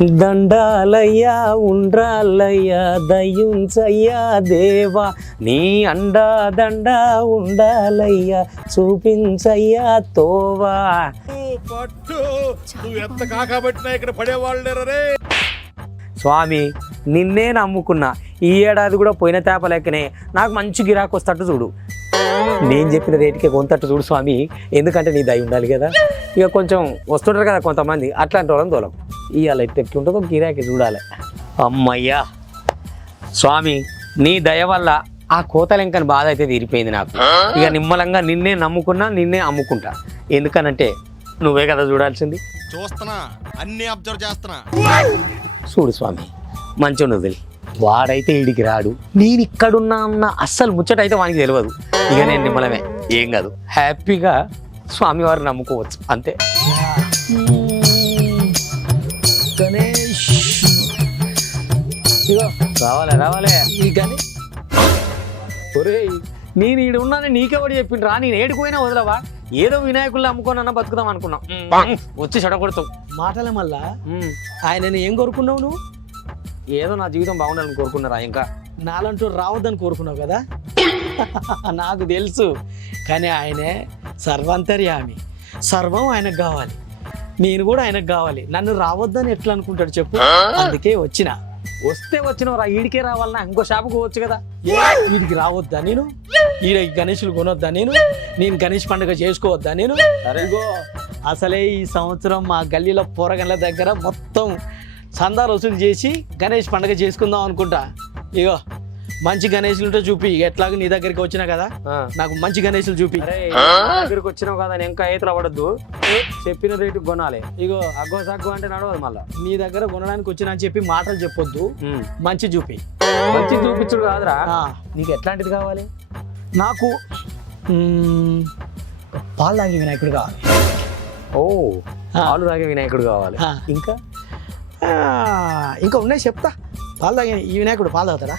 దండాలయ్యా ఉండ్రాలయ్యా దయ్యుంచయ్యా దేవా నీ అండా దండా ఉండాలయ్యా చూపించయ్యా తోవా. స్వామి నిన్నే నమ్ముకున్నా, ఈ ఏడాది కూడా పోయిన తేప లెక్కనే నాకు మంచి గిరాకు వస్తట్టు చూడు. నేను చెప్పిన రేటుకే కొంతట్టు చూడు స్వామి, ఎందుకంటే నీ దయ ఉండాలి కదా. ఇక కొంచెం వస్తుంటారు కదా కొంతమంది, అట్లాంటి వాళ్ళని తోలం. ఇవాళ ఎట్టుంటుందో గిరాకీ చూడాలి. అమ్మయ్యా స్వామి నీ దయ వల్ల ఆ కోతలెంకని బాధ అయితే తీరిపోయింది నాకు. ఇక నిమ్మలంగా నిన్నే నమ్ముకున్నా, నిన్నే అమ్ముకుంటా. ఎందుకనంటే నువ్వే కదా చూడాల్సింది. చూస్తున్నా, అన్ని అబ్జర్వ్ చేస్తున్నా. చూడు స్వామి మంచిగా వదిలి, వాడైతే ఈడికి రాడు, నేను ఇక్కడున్నా అన్న అస్సలు ముచ్చట అయితే వానికి తెలియదు. ఇక నేను నిమ్మలమే, ఏం కాదు, హ్యాపీగా స్వామివారు నమ్ముకోవచ్చు అంతే. గణేష్ రావాలే రావాలే ఈ గణేష్. ఒరే నేను ఈడు ఉన్నానని నీకెవడు చెప్పిండ్రా? నేను ఏడుకుపోయినా వదలవా? ఏదో వినాయకుల్లో అమ్ముకోనన్నా బతుకుదాం అనుకున్నాం, వచ్చి చెడగొడతాం మాటల మళ్ళా. ఆయనని ఏం కోరుకున్నావు నువ్వు? ఏదో నా జీవితం బాగుండాలని కోరుకున్నారా? ఇంకా నాలంటూ రావద్దని కోరుకున్నావు కదా. నాకు తెలుసు, కానీ ఆయనే సర్వాంతర్యామి, సర్వం ఆయనకు కావాలి, నేను కూడా ఆయనకు కావాలి. నన్ను రావద్దని ఎట్లా అనుకుంటాడు చెప్పు? అందుకే వచ్చిన. వస్తే వచ్చినవరా, ఈడికే రావాలన్నా ఇంకో షాపుకు పోవచ్చు కదా. వీడికి రావద్దా నేను? ఈడ గణేషులు కొనొద్దా నేను? నేను గణేష్ పండుగ చేసుకోవద్దా నేను? ఇగో అసలే ఈ సంవత్సరం మా గల్లీలో పోరగన్ల దగ్గర మొత్తం చందాలు వసూలు చేసి గణేష్ పండుగ చేసుకుందాం అనుకుంటా. ఇగో మంచి గణేషులు ఉంటే చూపి. ఎట్లాగో నీ దగ్గరికి వచ్చినా కదా, నాకు మంచి గణేషులు చూపి. దగ్గరికి వచ్చినావు కదా, ఇంకా ఏతలు పడద్దు, చెప్పిన రేటు కొనాలి. ఇగో అగ్గో సగ్గు అంటే నడవదు. మళ్ళా నీ దగ్గర కొనడానికి వచ్చినా అని చెప్పి మాటలు చెప్పొద్దు, మంచి చూపి. మంచి చూపించుడు కాదురా, నీకు ఎట్లాంటిది కావాలి? నాకు పాలు తాగే వినాయకుడు కావాలి. ఓ పాలు తాగే వినాయకుడు కావాలి. ఇంకా ఇంకా ఉన్నాయి చెప్తా. పాలు తాగే ఈ వినాయకుడు పాలు తాగుతాడా?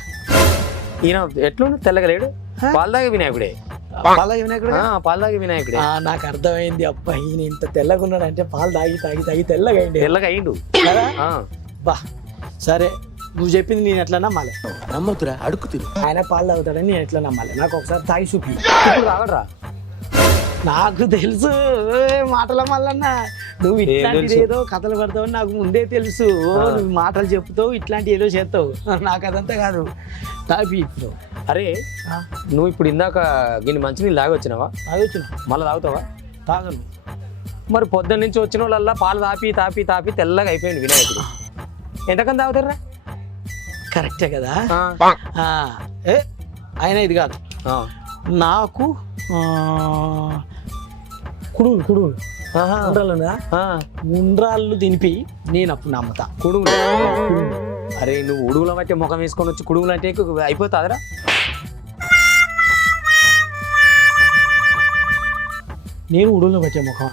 ఈయన ఎట్లుండు తెల్లగా లేడు, పాలు తాగే వినాయకుడే. పాలు తాగే వినాయకుడు, పాలు తాగే వినాయకుడే. నాకు అర్థమైంది. అబ్బా ఈయన ఇంత తెల్లగా ఉన్నాడంటే పాలు తాగి తాగి తాగి తెల్లగా అయింది. తెల్లగా అయిండు కదా. బా సరే, నువ్వు చెప్పింది నేను ఎట్లా నమ్మాలి? నమ్మతురా, అడుగుతురు. ఆయన పాలు తాగుతాడని నేను ఎట్లా నమ్మాలి? నాకు ఒకసారి తాగి చూపి. ఇప్పుడు తాగడరా? నాకు తెలుసు మాటల మల్లన్నా, నువ్వు ఇట్లాంటిది ఏదో కథలు పడతావు నాకు ముందే తెలుసు. నువ్వు మాటలు చెప్తావు, ఇట్లాంటి ఏదో చేస్తావు, నాకు అదంతా కాదు. తాపి ఇప్పుడు. అరే నువ్వు ఇప్పుడు ఇందాక గిన్ని మంచినీళ్ళు తాగొచ్చినావా? తాగొచ్చిన. మళ్ళీ తాగుతావా? తాగను. మరి పొద్దున్న నుంచి వచ్చిన వాళ్ళల్లా పాలు తాపి తాపి తాపి తెల్లగా అయిపోయింది వినాయకుడు. ఎంతకని తాగుతారా? కరెక్టే కదా. ఆయన ఇది కాదు, నాకు కుడుగులు కుడుగులు ఉండ్రాళ్ళు తినిపి నేను అప్పుడు నమ్ముతా. కుడుగులు. అరే నువ్వు ఉడుగుల బట్టి ముఖం వేసుకొని వచ్చి కుడుగులు అంటే అయిపోతుందిరా. నేను ఉడుగులు పట్టే ముఖం,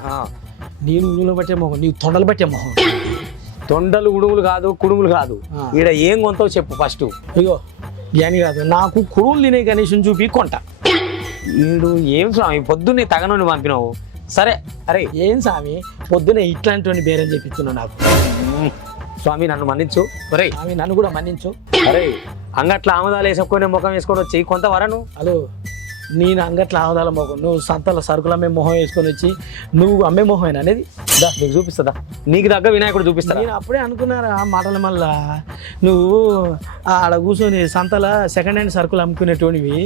నేను ఉడుగులు పట్టే ముఖం, నీవు తొండలు పట్టే ముఖం. తొండలు ఉడుగులు కాదు, కుడుములు కాదు. ఈడ ఏం కొంటావు చెప్పు ఫస్ట్. ఇగో అని కాదు, నాకు కుడుములు తినే గణేషుని చూపి కొంట. వీడు ఏం స్వామి పొద్దున్నే తగనని పంపినావు? సరే అరే ఏం స్వామి పొద్దున్నే ఇట్లాంటి బేరం చేపిస్తున్నావు నాకు. స్వామి నన్ను మన్నించు. అరే స్వామి నన్ను కూడా మన్నించు. అరే అంగట్ల ఆమదాలు వేసుకొని ముఖం వేసుకొని వచ్చి కొంత వరను. హలో నేను అంగట్ల ఆమదాల మొహం, నువ్వు సంతల సరుకులు అమ్మే మొహం వేసుకొని వచ్చి నువ్వు అమ్మే మొహమేనా అనేది? దా నీకు చూపిస్తుందా? నీకు దగ్గర వినాయకుడు చూపిస్తా. నేను అప్పుడే అనుకున్నారా మాటల మళ్ళా నువ్వు ఆడ కూర్చొని సంతల సెకండ్ హ్యాండ్ సరుకులు అమ్ముకునేటోనివి,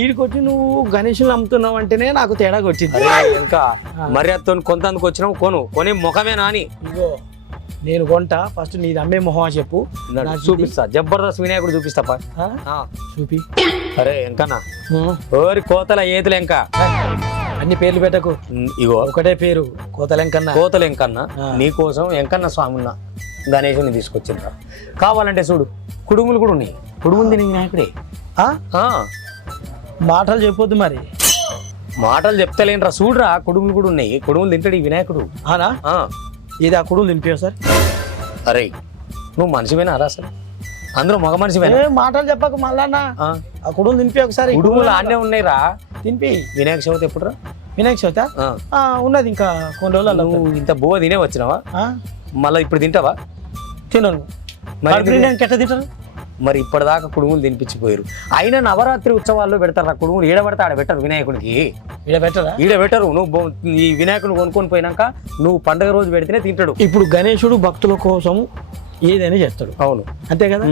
ఈడికొచ్చి నువ్వు గణేషులు అమ్ముతున్నావు అంటేనే నాకు తేడాగా వచ్చింది. ఇంకా మర్యాదతో కొంతందుకు వచ్చినావు, కొనే ముఖమేనా అని. ఇగో నేను కొంటా, ఫస్ట్ నీది అమ్మే మొహం అని చెప్పు, చూపిస్తా. జబర్దస్త్ వినాయకుడు చూపిస్తా చూపి. అరే ఎంకన్నా ఓరి కోతల ఏతులు ఎంక అన్ని పేర్లు పెట్టకు. ఇగో ఒకటే పేరు కోతలెంకన్నా. కోతలెంకన్నా నీకోసం ఎంకన్న స్వామిన్న గణేశుని తీసుకొచ్చిండ్రా. కావాలంటే చూడు కుడుములు కూడా ఉన్నాయి. కుడుములు తిని వినాయకుడే. మాటలు చెప్పొద్దు మరి. మాటలు చెప్తలేనరా, చూడరా కుడుములు కూడా ఉన్నాయి. కుడుములు తింటాడు ఈ వినాయకుడు. అవునా? ఇది ఆ కుడుములు తినిపించావు సార్. అరే నువ్వు మనిషివేనా రా అసలు? అందరూ మగ మనిషివేనా? మాటలు చెప్పకు మళ్ళా. ఆ కుడుములు తినిపి ఒకసారి. కుడుములు ఆడనే ఉన్నాయి రా, తినిపి. వినాయక చవితి ఎప్పుడురా? వినాయక చవితి ఉన్నది ఇంకా కొన్ని రోజులు. నువ్వు ఇంత బువ్వ తినే వచ్చినావా? మళ్ళీ ఇప్పుడు తింటావా? తినను మరి ఎట్లా తింటారు? మరి ఇప్పటిదాకా కుడుములు తినిపించిపోయారు. అయినా నవరాత్రి ఉత్సవాల్లో పెడతారు కుడుములు. ఈడ పెడతా ఆడ పెట్టరు వినాయకుడికి. ఇక్కడ పెట్టరా? ఈడ పెట్టరు. నువ్వు ఈ వినాయకుడిని కొనుక్కొని పోయినాక నువ్వు పండుగ రోజు పెడితేనే తింటాడు. ఇప్పుడు గణేశుడు భక్తుల కోసం ఏదైనా చేస్తాడు. అవును, అంతే కదా.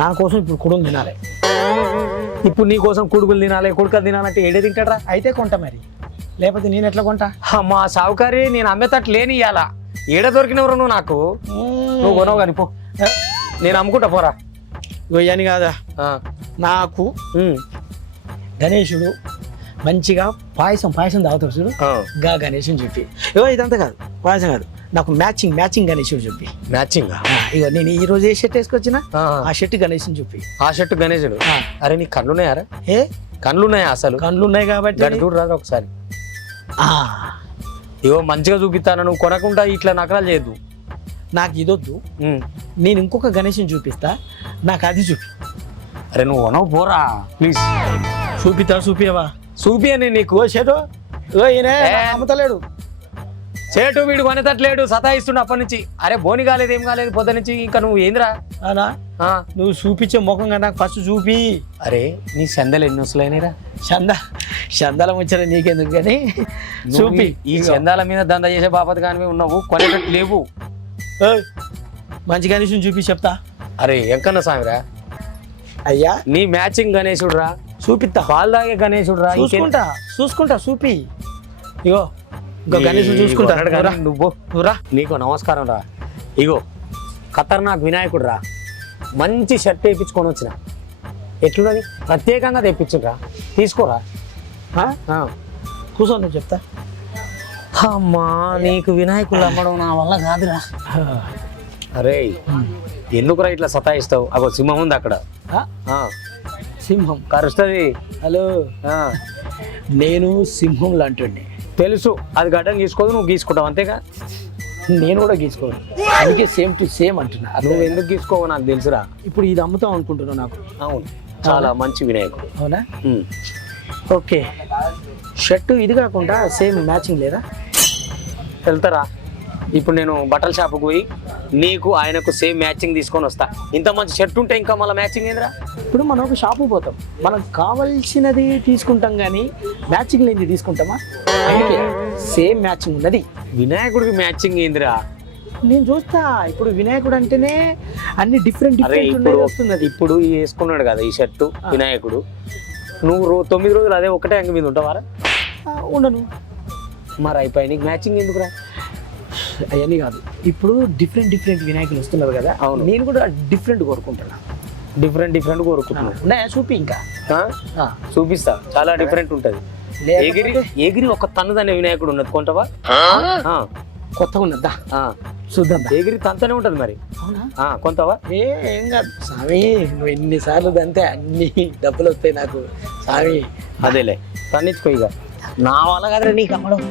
నా కోసం ఇప్పుడు కుడుములు తినాలి. ఇప్పుడు నీ కోసం కుడుకులు తినాలి, కుడుకలు తినాలంటే ఏడే తింటాడా? అయితే కొంటా మరి, లేకపోతే నేను ఎట్లా కొంటా? మా సావుకారి నేను అమ్మేటట్టు లేని ఇయ్యాల. ఏడ దొరికినవరు నువ్వు నాకు. నువ్వు కొనవు కానీ పో, నేను అమ్ముకుంటా పోరా. ఇవన్నీ కాదా, నాకు గణేశుడు మంచిగా పాయసం తాగుతాడు చూడు, గా గణేశుని చెప్పి. ఇదంతా కాదు, పాయసం కాదు, నాకు మ్యాచింగ్ గణేశుడు చెప్పి. మ్యాచింగ్? ఇగో నేను ఈ రోజు ఏ షర్ట్ వేసుకొచ్చినా ఆ షర్ట్ గణేశుని చెప్పి. ఆ షర్ట్ గణేశుడు? అరే నీ కళ్ళున్నాయారా? ఏ కళ్ళున్నాయా? అసలు కళ్ళున్నాయి కాబట్టి చూడు రాదు ఒకసారి. ఇగో మంచిగా చూపిస్తాను, నువ్వు కొనకుండా ఇట్లా నకరాలు చేయద్దు. నాకు ఇదొద్దు, నేను ఇంకొక గణేశుని చూపిస్తా, నాకు అది చూపి. అరే నువ్వు కొనవు పోరా ప్లీజ్. చూపియవా? చూపియని నీకు షర్టు అమ్ముతలేడు. చేటు వీడు కొనేటట్లేడు, సతాయిస్తుండు అప్పటి నుంచి. అరే బోని కాలేదు, ఏం కాలేదు పొద్దు నుంచి. ఇంకా నువ్వు ఏందిరా? అనా నువ్వు చూపించే ముఖంగా నాకు ఫస్ట్ చూపి. అరే నీ చందలు ఎన్ని వస్తులైనరా? చందాల ముచ్చట నీకెందుకు కానీ చూపి. ఈ చందాల మీద దందా చేసే బాపత కానీ ఉన్నావు, కొనేటట్టు లేవు. మంచి గణేశుని చూపి చెప్తా. అరే ఎంకన్న సామిరా అయ్యా, నీ మ్యాచింగ్ గణేశుడు రా, చూపిస్తా. పాలు తాగే గణేశుడు రా, చూసుకుంటా చూపి. ఇగో ఇంకో గణేశుడు చూసుకుంటా. నువ్వు రా, నీకు నమస్కారం రా. ఇగో ఖతర్నాక్ వినాయకుడు రా, మంచి షర్ట్ వేయించుకొని వచ్చిన. ఎట్లున్నది? ప్రత్యేకంగా తెప్పించురా, తీసుకోరా. కూర్చో, నువ్వు చెప్తా. అమ్మా నీకు వినాయకుడు అమ్మడం నా వల్ల కాదురా. అరే ఎందుకురా ఇట్లా సతాయిస్తావు? అగో సింహం ఉంది అక్కడ. సింహం కరుస్తుంది. హలో, నేను సింహం లాంటి తెలుసు, అది గడ్డం గీసుకోదు, నువ్వు గీసుకుంటావు అంతేగా. నేను కూడా గీసుకోను, అందుకే సేమ్ టు సేమ్ అంటున్నా. నువ్వు ఎందుకు గీసుకోవు నాకు తెలుసురా. ఇప్పుడు ఇది అమ్ముతాం అనుకుంటున్నావు నాకు. అవును, చాలా మంచి వినాయకుడు. అవునా? ఓకే, షర్టు ఇది కాకుండా సేమ్ మ్యాచింగ్ లేదా? వెళ్తారా? ఇప్పుడు నేను బట్టల షాప్కి పోయి నీకు ఆయనకు సేమ్ మ్యాచింగ్ తీసుకొని వస్తా. ఇంత మంచి షర్ట్ ఉంటే ఇంకా మళ్ళీ మ్యాచింగ్ ఏందిరా? ఇప్పుడు మనం ఒక షాపుకి పోతాం, మనకు కావాల్సినది తీసుకుంటాం కానీ మ్యాచింగ్ లేనిది తీసుకుంటామా? అందుకే సేమ్ మ్యాచింగ్ ఉన్నది. వినాయకుడికి మ్యాచింగ్ ఏందిరా? నేను చూస్తా. ఇప్పుడు వినాయకుడు అంటేనే అన్ని డిఫరెంట్ వస్తున్నది. ఇప్పుడు వేసుకున్నాడు కదా ఈ షర్టు వినాయకుడు, నువ్వు 9 రోజులు అదే ఒకటే అంగ మీద ఉంటావారా? ఉండను. మరి అయిపోయి నీకు మ్యాచింగ్ ఎందుకురా? అవన్నీ కాదు, ఇప్పుడు డిఫరెంట్ వినాయకులు వస్తున్నారు కదా. అవును, నేను కూడా డిఫరెంట్ కోరుకుంటున్నా. డిఫరెంట్ కోరుకుంటున్నా. చూపి, ఇంకా చూపిస్తా. చాలా డిఫరెంట్ ఉంటది. ఎగిరి ఒక తన్నుదనే వినాయకుడు ఉన్నది, కొంటవా? కొత్తగా ఉన్నదా? చూద్దాం. ఎగిరి తంతనే ఉంటది మరి. అవునా? కొంతవా? ఏం కాదు స్వామి, నువ్వు ఎన్నిసార్లు దంతే అన్ని డబ్బులు వస్తాయి నాకు స్వామి. అదేలే, తన్నించుకో. ఇక నా వల్ల కాదురా నీకు అమ్మడం.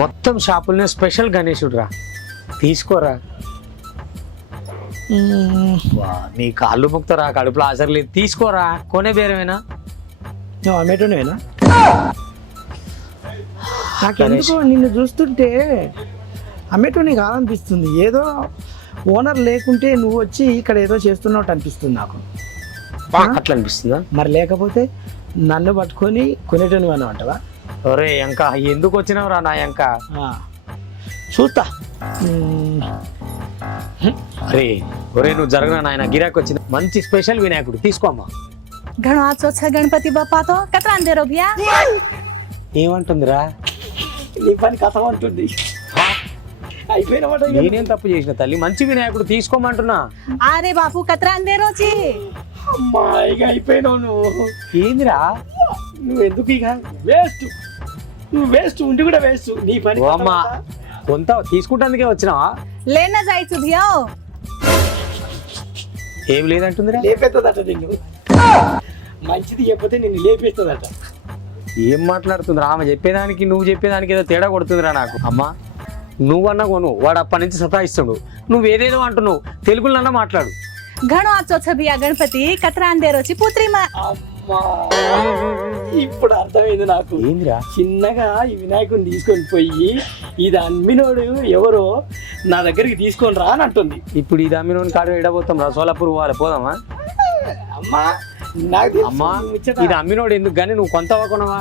మొత్తం షాపులనే స్పెషల్ గణేశుడు రా, తీసుకోరా. నీ కాళ్ళు ముక్తారా, కడుపులో ఆసర లేదు, తీసుకోరా. కొనే బేరమేనా? అమ్మేటోనేనా? నాకెందుకో నిన్ను చూస్తుంటే అమ్మేటోని కాదనిపిస్తుంది. ఏదో ఓనర్ లేకుంటే నువ్వు వచ్చి ఇక్కడ ఏదో చేస్తున్నట్టు అనిపిస్తుంది నాకు. అట్లా అనిపిస్తుందా? మరి లేకపోతే నన్ను పట్టుకొని కొనేటోని అని అంటావా? ఒరే ఇంకా ఎందుకు వచ్చినావురా నా ఇంకా? చూస్తా. అరే ఒరే నువ్వు జరగనా నాయన, గిరాకి వచ్చింది. మంచి స్పెషల్ వినాయకుడు తీసుకోమ్మా. గణపతి బాపాతో కథ అందేరో భయ్యా. ఏమంటుందిరా? నీ పని కథ అంటుంది. అయిపోయినమాట. నేనేం తప్పు చేసిన తల్లి? మంచి వినాయకుడు తీసుకోమంటున్నా. అరే బాపు కత్ర అందేరోచి. అమ్మా ఇక అయిపోయినావు నువ్వు. ఏందిరా నువ్వు ఎందుకు ఇక వేస్ట్? నువ్వు వేస్ట్, ఉండి కూడా వేస్ట్. నీ పని అమ్మా కొంత తీసుకుంటానికే వచ్చినావా? లేనా జాయిచ్చు భయ్యా. ఏం లేదంటుందిరా? లేపేస్తుందట నిన్ను. మంచిది చెప్పితే నిన్ను లేపేస్తుందట. ఏం మాట్లాడుతుందిరా ఆమె చెప్పేదానికి నువ్వు చెప్పేదానికి ఏదో తేడా కొడుతుందిరా నాకు. అమ్మా నువ్వన్నా కొను, వాడు అప్పటి నుంచి సతాయిస్తాడు, నువ్వు ఏదేదో అంటున్నావు, తెలుగులన్నా మాట్లాడు. ઘણો આચો છે ભિયા ગણપતિ કતરા અંધેરો છે પુત્રીમાં అమ్మా ఇప్పుడు అర్థమైంది నాకు. ఏందిరా చిన్నగా ఈ వినాయకుడిని తీసుకొని పోయి ఇది అమ్మినోడు ఎవరో నా దగ్గరికి తీసుకొని రా అని అంటుంది. ఇప్పుడు ఇది అమ్మినోని కాడు ఎడబోతాం రా, సోలాపూర్ పోవాలి, పోదామా? అమ్మా నాకు తెలుసు అమ్మా ఈ ముచ్చట. ఇది అమ్మినోడు ఎందుకు కానీ నువ్వు కొంతవా కొనవా?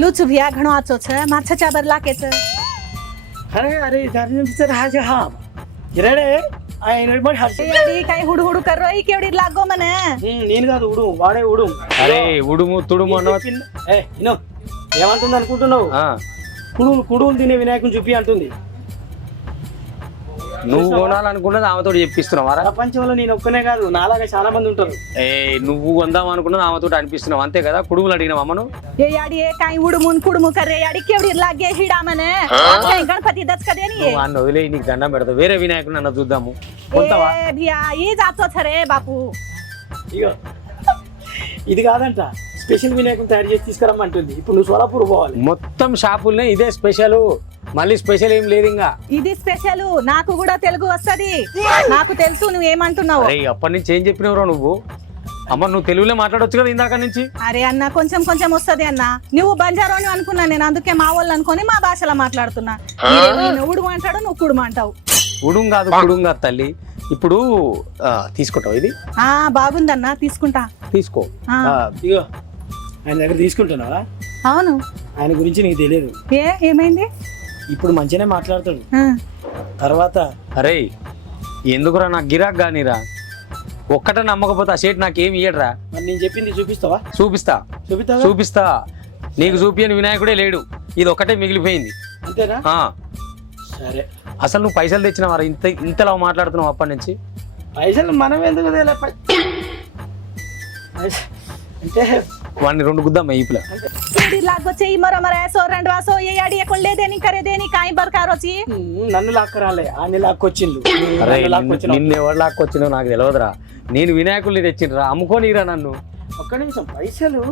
લૂચું ભિયા ઘણો આચો છે માછા ચાબર લાગે છે అరే అరే దాని నుంచి రాజా హా ఇరడే ఆయన మరి హర్ష એડી કાઈ હુડ હુડ કરો ઈ કેવડી લાગો મને నేను కాదు ఉడు వాడే ఉడు. అరే ఉడుము తుడుము అన్న ఏ ఇనో ఏమంటుంది అనుకుంటున్నావు? కుడుములు తినే వినాయకుని చూపి అంటుంది. నువ్వు కొనాలనుకున్నది ఆమెతో చెప్పిస్తున్నావారా? ప్రపంచంలో నేను ఒక్కనే కాదు, నాలాగా చాలా మంది ఉంటారు. ఏ నువ్వు కొందాం అనుకున్నది ఆమెతో అనిపిస్తున్నావు అంతే కదా? కుడుములు అడిగినావు అమ్మను. એ યાડી એ કાઈ ઉડમુન કુડમુ કરે યાડી કેવડી લાગે હીડા મને ગણપતિ દસ કદે ની నువ్వు అన్న వదిలే, నీకు దండం పెడతా, వేరే వినాయకుని అన్న చూద్దాము. కొంతవా? એ ભિયા ઈ જાતો છે રે બાપુ ఇగో ఇది కాదంట, స్పెషల్ వినాయకుని తయారు చేసి తీసుకురమ్మంటుంది. ఇప్పుడు నువ్వు సోలాపూర్ పోవాలి. మొత్తం షాపుల్నే ఇదే స్పెషల్, మళ్ళీ స్పెషల్ ఏం లేదు ఇంకా. ఇది స్పెషల్ నాకు కూడా తెలుగు వస్తది నాకు తెలుసు నువ్వు ఏమంటున్నావు అరే అప్పటి నుంచి ఏం చెప్పినవరా నువ్వు? అమ్మ నువ్వు తెలుగులో మాట్లాడొచ్చు కదా ఇందాక నుంచి. అరే అన్న కొంచెం కొంచెం వస్తది అన్న నువ్వు బంజారు అని అనుకున్నా నేను అందుకే మా వాళ్ళు అనుకొని మా భాషలో మాట్లాడుతున్నా ఉడుము అంటాడు నువ్వు కుడుము అంటావు ఉడుం కాదు కుడుం కాదు తల్లి. ఇప్పుడు తీసుకుంటావు ఇది? ఆ బాగుందన్న తీసుకుంటా తీసుకో. ఆ. ఇగో ఆయన దగ్గర తీసుకుంటున్నావా? అవును ఆయన గురించి నీకు తెలియదు. ఏమైంది ఇప్పుడు మంచిగానే మాట్లాడతాడు, ఆ, తర్వాత అరే ఎందుకురా నాకు గిరాక్ కానీరా, ఒక్కట నమ్మకపోతే ఆ షేట్ నాకేం ఇయ్యడరా. మరి నేను చెప్పింది చూపిస్తావా? చూపిస్తా చూపిస్తావా? చూపిస్తా. నీకు చూపియని వినాయకుడే లేడు, ఇది ఒక్కటే మిగిలిపోయింది. అంతేనా? ఆ సరే. అసలు నువ్వు పైసలు తెచ్చినావారా? ఇంతలా మాట్లాడుతున్నావు అప్పటి నుంచి. పైసలు మనం ఎందుకు తేలే? అంటే వాడిని 2 గుద్దామా ఈపులా? કેવડી લાગો છે ઈ મરો મરે સો રંડવા સો એ યાડી એ કોલે દેની કરે દેની કાઈ બરકારો છી నన్ను లాక్కరాలే, ఆయన లాక్కొచ్చిండు. అరే నిన్ను ఎవరు లాక్కొచ్చినో నాకు తెలియదురా, నేను వినాయకుల్ని తెచ్చిండ్రా, అమ్ముకోనిరా నన్ను. ఒక్క నిమిషం, పైసలు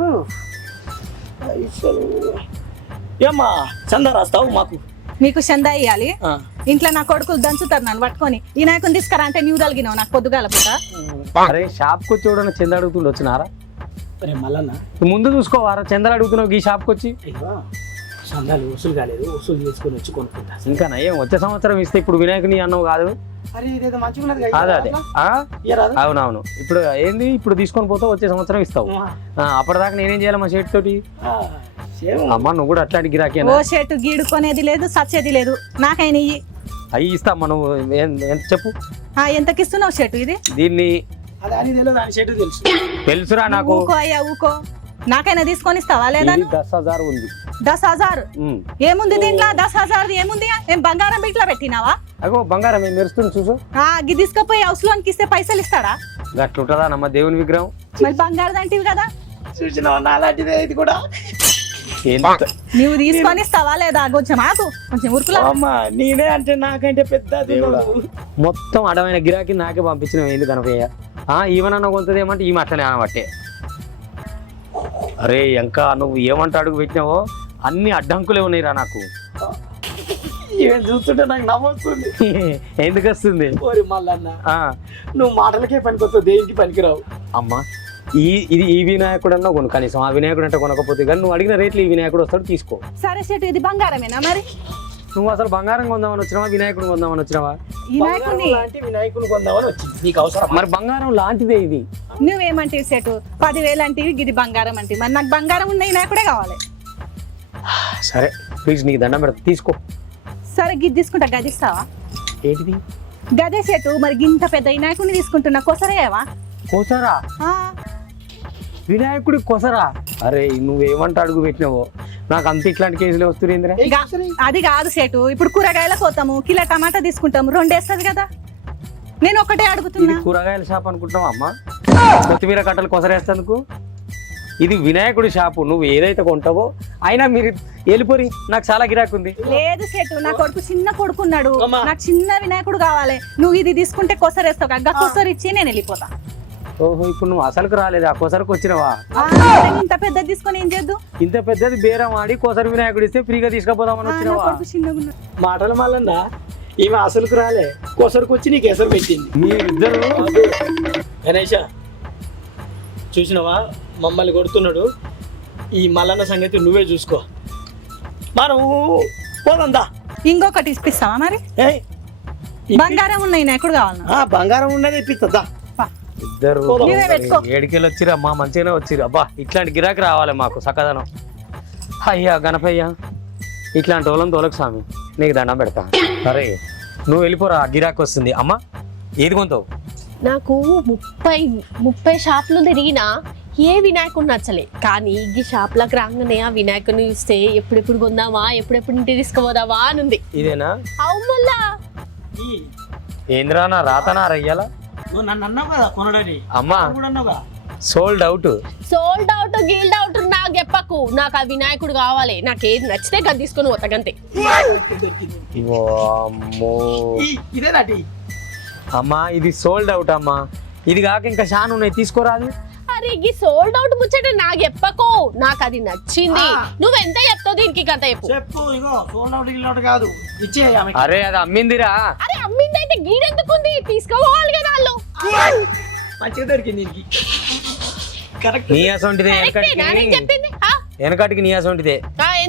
ఏమ్మా చందా రాస్తావు మాకు? నీకు చందా ఇయ్యాలి ఆ. ఇంట్లో నా కొడుకులు దంచుతారు నన్ను పట్టుకొని ఈ నాయకుని తీసుకురా అంటే నీవు తలిగినావు నాకు పొద్దుగాల పూట అరే షాప్కి వచ్చి ఎవడన్నా చంద అడుగుతుండ వచ్చినారా? అరే మల్లన్న ముందు చూసుకోవారా, చందలు అడుగుతున్నావు ఈ షాప్కి వచ్చి? అయ్యో చందాలు వసూలు కాలేదు, వసూలు చేసుకొని వచ్చి కొనుక్కుంటా. ఇంకా నయ్యం వచ్చే సంవత్సరం ఇస్తే, ఇప్పుడు వినాయకుని అన్నావు కాదు? అరే ఇదేదో మంచిగా ఉన్నది అదే అదే అవునవును. ఇప్పుడు ఏంది, ఇప్పుడు తీసుకొని పోతావు, వచ్చే సంవత్సరం ఇస్తావు. అప్పటిదాకా నేనేం చేయాలి మా షేట్ తోటి? అమ్మ నువ్వు కూడా అట్లాంటి గిరాకీ ఓ షర్టు గీడుకొనేది లేదు సచ్చేది లేదు నాకైనా ఇయ్యి అవి ఇస్తా. మనం ఎంత చెప్పు, ఎంతకి ఇస్తున్నావు షర్టు ఇది? దీన్ని అది అని తెలియదు, దాని షర్టు తెలుసు. తెలుసురా నాకు. ఊకో అయ్యా ఊకో, నాకైనా తీసుకొని ఇస్తావా లేదా? ఇది 10,000 ఉంది. 10,000 ఏముంది దీంట్లో? 10,000 ఏముంది? ఏం బంగారం బిట్లా పెట్టినావా? అగో బంగారం ఏం మెరుస్తుంది చూసు. గి తీసుకపోయి హౌస్ లోన్కి ఇస్తే పైసలు ఇస్తాడా? గట్లుంటదా నమ్మ దేవుని విగ్రహం? మరి బంగారం అంటివి కదా, చూసినావా? నాలాంటిదే ఇది కూడా. నువ్వు తీసుకొని ఇస్తావా లేదా? కొంచెం ఆకు, కొంచెం ఉరుకులా. అమ్మా నేనే అంటే నాకంటే పెద్ద దేవుడు. మొత్తం అడమైన గిరాకీ నాకే పంపించిన ఎందుకు కనపయ్యా? ఈవెనన్న కొంతది ఏమంటే ఈ అట్లనే అనబట్టే. అరే ఇంకా నువ్వు ఏమంటే అడుగు పెట్టినావో అన్ని అడ్డంకులే ఉన్నాయిరా నాకు. ఏం చూస్తుంటే నాకు నవ్వొస్తుంది. ఎందుకు వస్తుంది? ఓరి మల్లన్న, నువ్వు మాటలకే పనికొస్తావు, దేనికి పనికిరావు. అమ్మా ఈ వినాయకుడు అన్నా కొను, కనీసం ఆ వినాయకుడు అంటే కొనకపోతే కానీ నువ్వు అడిగిన రేట్లు ఈ వినాయకుడు వస్తాడు తీసుకో. సరే షర్టు ఇది బంగారమేనా మరి? నువ్వు అసలు బంగారం కొందామని వచ్చినావా వినాయకుడు కొందామని వచ్చినావా? వినాయకుని కొందామని వచ్చింది. నీకు అవసరం? మరి బంగారం లాంటిదే ఇది. నువ్వేమంటివి సెటు 10,000 అంటివి, గిది బంగారం అంటే మరి నాకు బంగారం ఉన్న వినాయకుడే కావాలి. సరే ప్లీజ్ నీకు దండం పెడతా తీసుకో. సరే గిది తీసుకుంటా, గదిస్తావా? ఏంటిది? గదే సెటు మరి గింత పెద్ద వినాయకుడిని తీసుకుంటున్నా, కొసరేవా? కోసరా? వినాయకుడి కొసరా? అరే నువ్వేమంటే అడుగు పెట్టినావో నాకు అంత ఇట్లాంటి కేసులే వస్తున్నాయిందిరా. అది కాదు సెటు, ఇప్పుడు కూరగాయలకు పోతాము, కిలో టమాటా తీసుకుంటాము, 2 వేస్తుంది కదా. నేను ఒకటే అడుగుతున్నా. కూరగాయల షాప్ అనుకుంటున్నావా అమ్మా? కొత్తిమీర కట్టలు కొసరేస్తందుకు? ఇది వినాయకుడి షాపు, నువ్వు ఏదైతే కొంటావో అయినా మీరు వెళ్ళిపోరి, నాకు చాలా గిరాకు ఉంది. లేదు సెటు, నా కొడుకు చిన్న కొడుకున్నాడు, నాకు చిన్న వినాయకుడు కావాలి. నువ్వు ఇది తీసుకుంటే కొసరేస్తావు కదా, కొసరు ఇచ్చి నేను వెళ్ళిపోతా. ఓహో ఇప్పుడు నువ్వు అసలుకు రాలేదా కోసరికి వచ్చినావా? ఇంత పెద్ద తీసుకొని ఏం చేద్దు? ఇంత పెద్దది బేరం ఆడి కోసరి వినాయకుడు ఇస్తే ఫ్రీగా తీసుకుపోదామని వచ్చినావా? మాటల మళ్ళా ఈమె అసలుకు రాలే కొసరికి వచ్చి నీకు ఎసరు పెట్టింది. మీరిద్దరు గణేష చూసినావా మమ్మల్ని కొడుతున్నాడు. ఈ మల్లన్న సంగతి నువ్వే చూసుకో. మనం పోదందా. ఇంకొకటి ఇప్పిస్తావా మరి? బంగారం ఉన్నాయి ఎక్కడ కావాలన్నా? బంగారం ఉన్నది ఇప్పిస్తుందా? ఇద్దరు నీవే పెట్టుకో. ఏడికెళ్ళి వచ్చిరా అమ్మా, మంచిగానే వచ్చిరు. అబ్బా ఇట్లాంటి గిరాకీ రావాలి మాకు చక్కదనం. అయ్యా గణపయ్య ఇట్లాంటి వాళ్ళని తోలకు స్వామి నీకు దండం పెడతా. సరే నువ్వు వెళ్ళిపోరా, గిరాకీ వస్తుంది. అమ్మా ఏది కొంటావు? నాకు 30 షాపులు తిరిగినా ఏ వినాయకుడు నచ్చలే, కానీ ఈ షాప్లకు రాగానే ఆ వినాయకుడిని చూస్తే ఎప్పుడెప్పుడు కొందామా, ఎప్పుడెప్పుడు ఇంటికి తీసుకుపోదామా అని ఉంది. ఇదేనా? అవు మళ్ళా ఏంద్రా నా రాతనా రయ్యాల? నువ్వు నన్ను అన్నావు కదా కొనడని. అమ్మా అన్నావుగా సోల్డ్ అవుట్. సోల్డ్ అవుట్ గీల్డ్ అవుట్ నాకు చెప్పకు. నాకు ఆ వినాయకుడు కావాలి. నాకు ఏది నచ్చితే గది తీసుకొని పోతాగంతే. ఇవో అమ్మో ఇదేనాటి? అమ్మా ఇది సోల్డ్ అవుట్ అమ్మా. ఇది కాక ఇంకా షాన్ ఉన్నాయి, తీసుకోరాదు. అరే ఈ సోల్డ్ అవుట్ ముచ్చట నాకు చెప్పకు. నాకు అది నచ్చింది. నువ్వెంత చెప్తావు దీనికి కథ చెప్పు. చెప్పు. ఇగో సోల్డ్ అవుట్ గిల్ అవుట్ కాదు, ఇచ్చే. అరే అది అమ్మిందిరా. అరే అమ్మిందైతే గీడెందుకుంది, తీసుకోవాలి కదా వాళ్ళు. మంచిగా దొరికింది దీనికి. కరెక్ట్. నీ అసొంటిదే కరెక్టేనా నేను చెప్పింది? వెనకటికి నీ అసొంటిదే.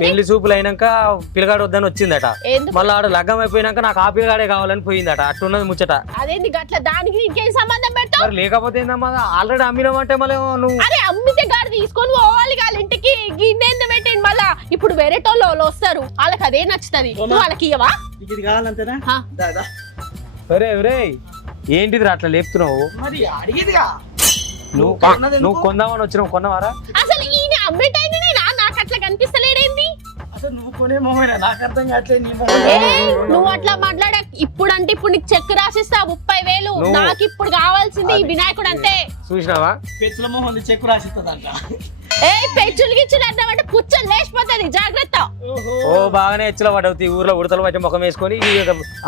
పెళ్లి చూపులు అయినాక పిల్లగాడు వద్దని వచ్చిందట. ఎందుకు? మళ్ళీ ఆడ లగ్గం అయిపోయినాక నాకు ఆ పిల్లగాడే కావాలని పోయిందట. అట్టున్నది ముచ్చట. అదేంది గట్ల? దానికి ఇంకేం సంబంధం పెడతావు? మరి లేకపోతే ఏందమ్మా, ఆల్రెడీ అమ్మినామంటే మళ్ళీ నువ్వు. అరే అమ్మితే గారు తీసుకొని పోవాలి వాళ్ళ ఇంటికి. గిన్నెందు పెట్టండి మళ్ళా. ఇప్పుడు వేరేటోళ్ళు వాళ్ళు వస్తారు, వాళ్ళకి అదే నచ్చుతుంది. నువ్వు వాళ్ళకి ఇవ్వవా? ఇది కావాలంతేనా? దాదా ఒరే ఒరే ఏంటిది అట్లా లేపుతున్నావు? మరి అడిగేదిగా. నువ్వు కొందామని వచ్చినావు, కొన్నవారా? అసలు ఈయన అమ్మేటైంది నాకు అట్లా కనిపిస్తలేడేంది? అసలు నువ్వు కొనే మొహమేనా? నాకు అర్థం కావట్లేదు నీ నువ్వు అట్లా మాట్లాడ. ఇప్పుడు అంటే ఇప్పుడు నీకు చెక్ రాసిస్తా 30,000. నాకు ఇప్పుడు కావాల్సింది ఈ వినాయకుడు అంతే. చూసినావా? పెచ్చుల మొహం చెక్కు రాసిస్తుందంట. పెచ్చులు గిచ్చులు అన్నామంటే పుచ్చలు లేచిపోతుంది, జాగ్రత్త. ఓ బాగానే ఎచ్చుల పడవుతాయి. ఊర్లో ఉడతలు పట్టి ముఖం వేసుకొని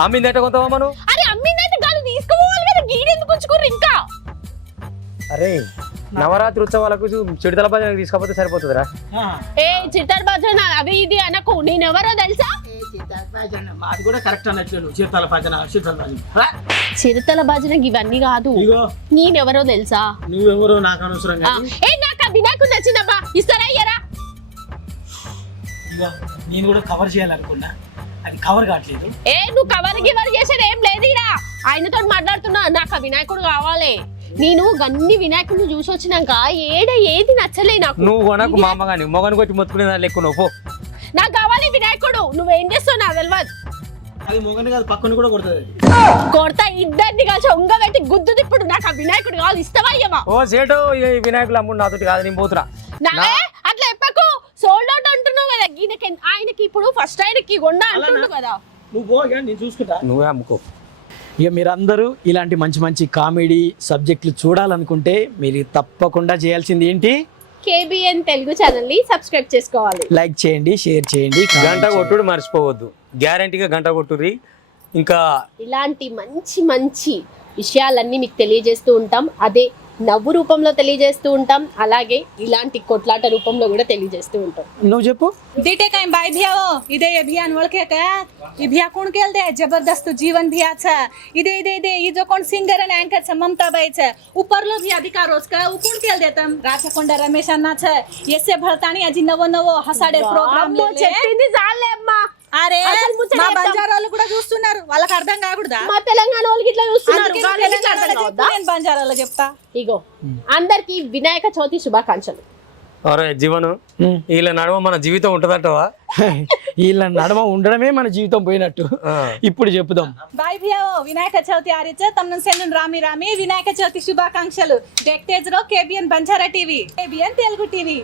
అమ్మిందట కొంతవా మనం. అరే అమ్మిందైతే గాలి తీసుకోవాలి కదా, గీడెందుకు ఉంచుకోరు ఇంకా? అరే నవరాత్రి ఉత్సవాలకు చిడతల భజనకు తీసుకపోతే సరిపోతుందిరా. చిట్టారు భజన అవి ఇది అనకు. నేనెవరో తెలుసా? మాది కూడా కరెక్ట్ అన్నట్లు. చిరుతల భజన, చిరుతల భజన ఇవన్నీ కాదు. నేనెవరో తెలుసా? నువ్వెవరో నాకు అనవసరం. నాకు ఆ వినాయకుడు నచ్చిందబ్బా, ఇస్తారా ఇయ్యరా? నేను కూడా కవర్ చేయాలనుకున్నా, అది కవర్ కావట్లేదు. నువ్వు కవర్ గివర్ చేసేది ఏం లేదు ఇడా. ఆయనతో మాట్లాడుతున్నా, నాకు ఆ వినాయకుడు కావాలి. నేను అన్ని వినాయకుడిని చూసి వచ్చినాక ఏది నచ్చలే నాకు. నువ్వు కొనకు మా అమ్మ కానీ మొగను కొట్టి మొత్తుకునే దాని లెక్క నువ్వు. నాకు కావాలి వినాయకుడు. నువ్వేం చేస్తావు నాకు తెలియదు. అది మొగని కాదు, పక్కన కూడా కొడుతుంది. కొడతా ఇద్దరిని కలిసి ఉంగబెట్టి గుద్దుది. ఇప్పుడు నాకు ఆ వినాయకుడు కావాలి, ఇస్తావా ఇయ్యవా? ఓ సేటు ఈ వినాయకులు అమ్ముడు నాతోటి కాదు, నేను పోతురా. అట్లా చెప్పకు. సోల్డ్ అవుట్ అంటున్నావు కదా. ఆయనకి ఇప్పుడు ఫస్ట్ ఆయనకి కొండ అంటుండు కదా. నువ్వు పో, నేను చూసుకుంటా. నువ్వే అమ్ముకో. ఇక మీరందరూ ఇలాంటి మంచి మంచి కామెడీ సబ్జెక్టులు చూడాలనుకుంటే మీరు తప్పకుండా చేయాల్సింది ఏంటి? KBN తెలుగు ఛానల్ ని సబ్స్క్రైబ్ చేసుకోవాలి. లైక్ చేయండి, షేర్ చేయండి, గంట కొట్టుడు మర్చిపోవద్దు. గ్యారంటీగా గంట కొట్టుర్రి. ఇంకా ఇలాంటి మంచి మంచి విషయాలన్నీ మీకు తెలియజేస్తూ ఉంటాం. అదే నవ్వు రూపంలో తెలియజేస్తూ ఉంటాం, అలాగే ఇలాంటి కొట్లాట రూపంలో కూడా తెలియజేస్తూ ఉంటాం. నువ్వు చెప్పు. दीटे कहीं बाय भिया हो इदे ये भिया अनवल के का ये भिया कौन केल दे जबरदस्त जीवन भिया छ इदे इदे इदे ये जो कौन सिंगर एंड एंकर छ ममता बाई छ ऊपर लो भी अधिकार रोज का उ कौन केल देतम राचकोंड रमेश अन्ना छ येसे भरतानी अजी नवो नवो हसाडे प्रोग्राम ले చెప్పింది చాలే అమ్మా. అరే అసలు ముచ్చట మా చెప్తాం. బంజారాలు కూడా చూస్తున్నారు, వాళ్ళకి అర్థం కాకూడదా? మా తెలంగాణ వాళ్ళకి ఇట్లా చూస్తున్నారు. అందుకే వాళ్ళకి ఇట్లా తెలంగాణలో అర్థం చెప్పు, కావద్దా? నేను బంజారాలో చెప్తా. ఇగో అందరికి వినాయక చవితి శుభాకాంక్షలు. అరే జీవను వీళ్ళ నడుమ మన జీవితం ఉంటుందంటవా? వీళ్ళ నడమ ఉండడమే మన జీవితం పోయినట్టు. ఇప్పుడు చెప్పుదాం. బాయ్ भिया हो వినాయక చవితి ఆరిచే తమను సెన్ను రామి రామి వినాయక చవితి శుభాకాంక్షలు. డెక్టేజ్రో KBN Banjara TV, KBN Telugu TV.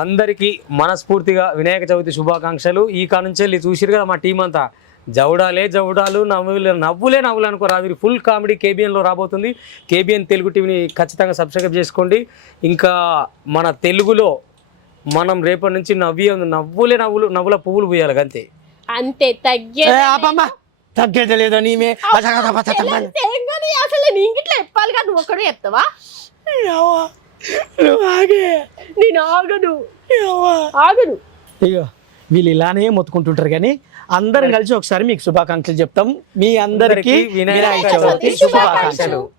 అందరికీ మనస్ఫూర్తిగా వినాయక చవితి శుభాకాంక్షలు. ఈ కానుంచి వెళ్ళి చూసిరు కదా మా టీం అంతా జవుడాలు నవ్వులే అనుకోరాదు. ఫుల్ కామెడీ KBNలో రాబోతుంది. KBN తెలుగు టీవీని ఖచ్చితంగా సబ్స్క్రైబ్ చేసుకోండి. ఇంకా మన తెలుగులో మనం రేపటి నుంచి నవ్వుల పువ్వులు పూయాలి అంతే. అంతే తగ్గేది లేదో నీమే. అసలు నీకు ఇట్లా చెప్పాలి కదా, నువ్వు ఒక్కడే చెప్తావా? నువ్వు ఆగే. నేను ఆగను ఆగను. ఇగో వీళ్ళు ఇలానే మొత్తుకుంటుంటారు కానీ అందరం కలిసి ఒకసారి మీకు శుభాకాంక్షలు చెప్తాం. మీ అందరికీ వినాయక చవితి శుభాకాంక్షలు.